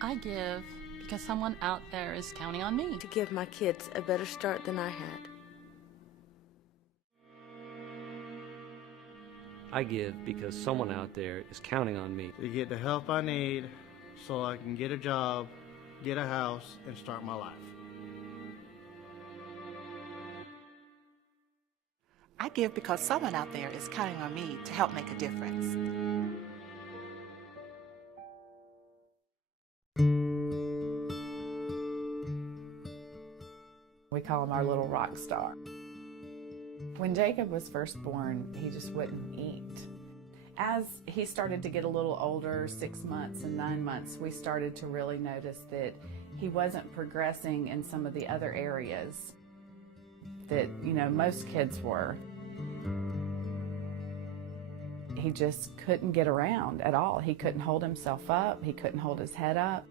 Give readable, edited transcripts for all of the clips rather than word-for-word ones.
I give because someone out there is counting on me. To give my kids a better start than I had. I give because someone out there is counting on me. To get the help I need so I can get a job, get a house, and start my life. I give because someone out there is counting on me to help make a difference. We call him our little rock star. When Jacob was first born, he just wouldn't eat. As he started to get a little older, 6 months and 9 months, we started to really notice that he wasn't progressing in some of the other areas that, most kids were. He just couldn't get around at all. He couldn't hold himself up. He couldn't hold his head up.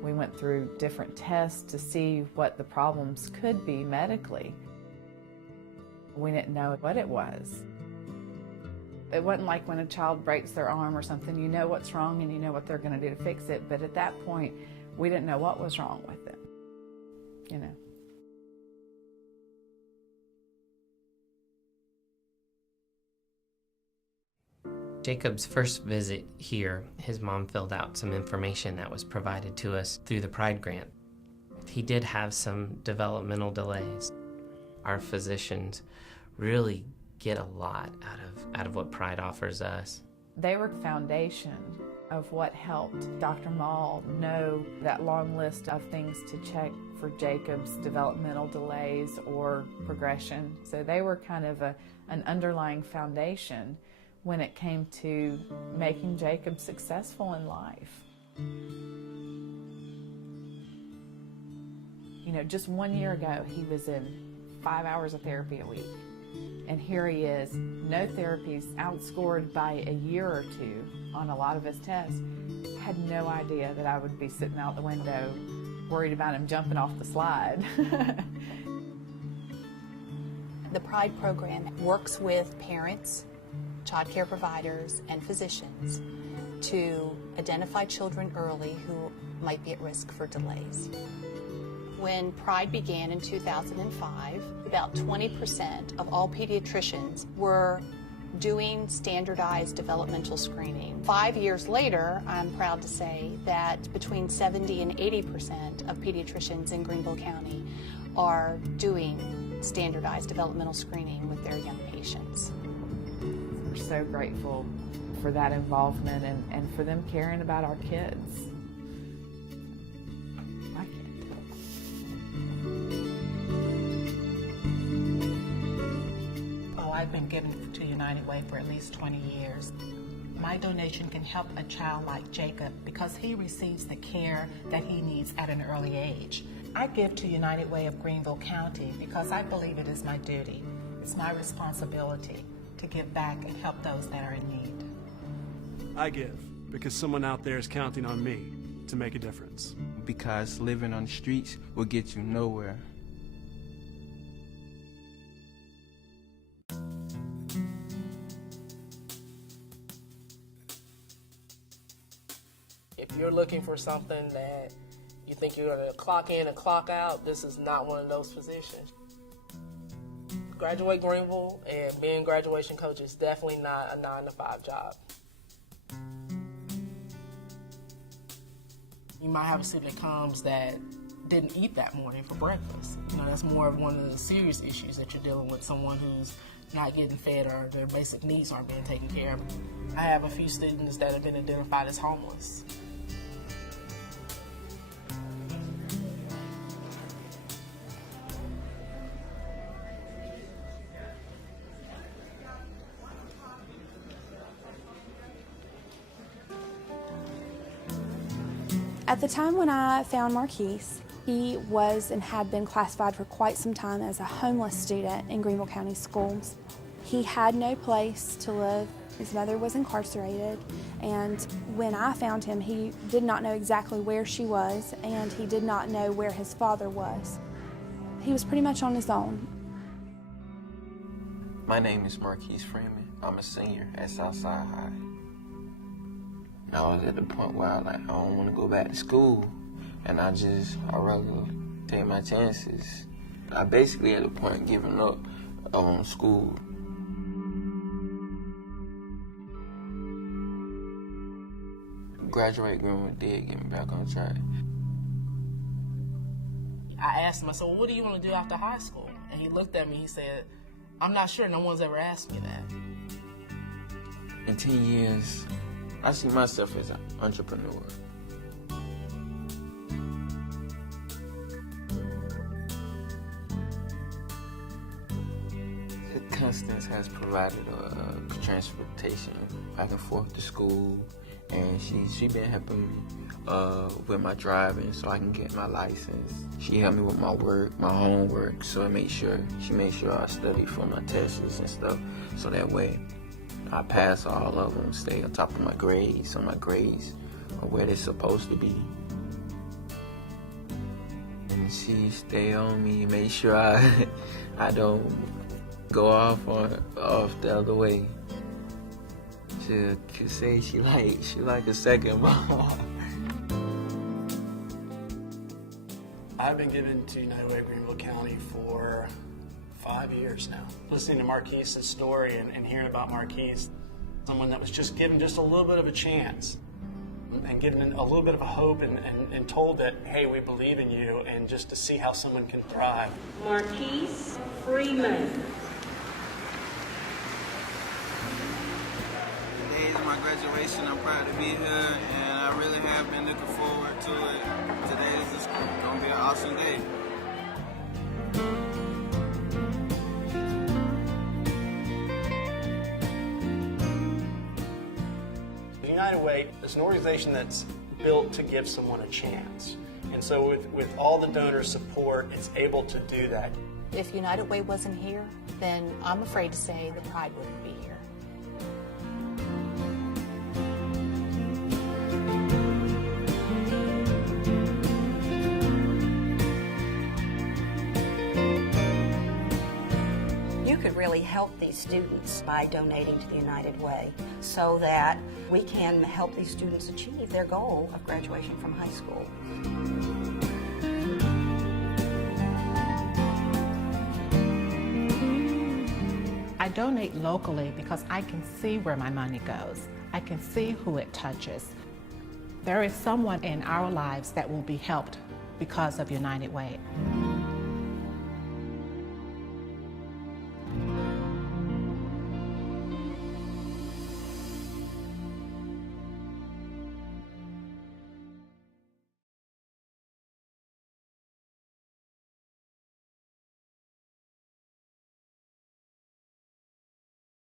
We went through different tests to see what the problems could be medically. We didn't know what it was. It wasn't like when a child breaks their arm or something, you know what's wrong and you know what they're going to do to fix it. But at that point, we didn't know what was wrong with it, Jacob's first visit here, his mom filled out some information that was provided to us through the Pride Grant. He did have some developmental delays. Our physicians really get a lot out of what Pride offers us. They were the foundation of what helped Dr. Moll know that long list of things to check for Jacob's developmental delays or progression. So they were kind of an underlying foundation when it came to making Jacob successful in life. Just 1 year ago, he was in 5 hours of therapy a week. And here he is, no therapies, outscored by a year or two on a lot of his tests. Had no idea that I would be sitting out the window worried about him jumping off the slide. The Pride program works with parents, child care providers, and physicians to identify children early who might be at risk for delays. When Pride began in 2005, about 20% of all pediatricians were doing standardized developmental screening. 5 years later, I'm proud to say that between 70 and 80% of pediatricians in Greenville County are doing standardized developmental screening with their young patients. We're so grateful for that involvement and for them caring about our kids. I can't do it. Oh, I've been giving to United Way for at least 20 years. My donation can help a child like Jacob because he receives the care that he needs at an early age. I give to United Way of Greenville County because I believe it is my duty. It's my responsibility to give back and help those that are in need. I give because someone out there is counting on me to make a difference. Because living on the streets will get you nowhere. If you're looking for something that you think you're going to clock in and clock out, this is not one of those positions. Graduate Greenville and being graduation coach is definitely not a 9-to-5 job. You might have a student that comes that didn't eat that morning for breakfast. That's more of one of the serious issues that you're dealing with, someone who's not getting fed or their basic needs aren't being taken care of. I have a few students that have been identified as homeless. At the time when I found Marquise, he was and had been classified for quite some time as a homeless student in Greenville County schools. He had no place to live. His mother was incarcerated, and when I found him, he did not know exactly where she was, and he did not know where his father was. He was pretty much on his own. My name is Marquise Freeman. I'm a senior at Southside High. I was at the point where I don't want to go back to school, and I'd rather take my chances. I basically at the point giving up on school. Graduate Greenville did get me back on track. I asked him, I said, well, what do you want to do after high school? And he looked at me, he said, I'm not sure, no one's ever asked me that. In 10 years, I see myself as an entrepreneur. Constance has provided transportation back and forth to school, and she been helping me with my driving so I can get my license. She helped me with my work, my homework, so she made sure I study for my tests and stuff, so that way I pass all of them, stay on top of my grades, so my grades are where they're supposed to be. And she stay on me, make sure I don't go off the other way. She could say she like a second mom. I've been given to United Way Greenville County for 5 years now. Listening to Marquise's story and hearing about Marquise, someone that was just given just a little bit of a chance and given a little bit of a hope and told that, hey, we believe in you, and just to see how someone can thrive. Marquise Freeman. Today is my graduation. I'm proud to be here, and I really have been looking forward to it. Today is just going to be an awesome day. United Way is an organization that's built to give someone a chance. And so with all the donor support, it's able to do that. If United Way wasn't here, then I'm afraid to say the Pride wouldn't be here. You could really help these students by donating to the United Way so that we can help these students achieve their goal of graduation from high school. I donate locally because I can see where my money goes. I can see who it touches. There is someone in our lives that will be helped because of United Way.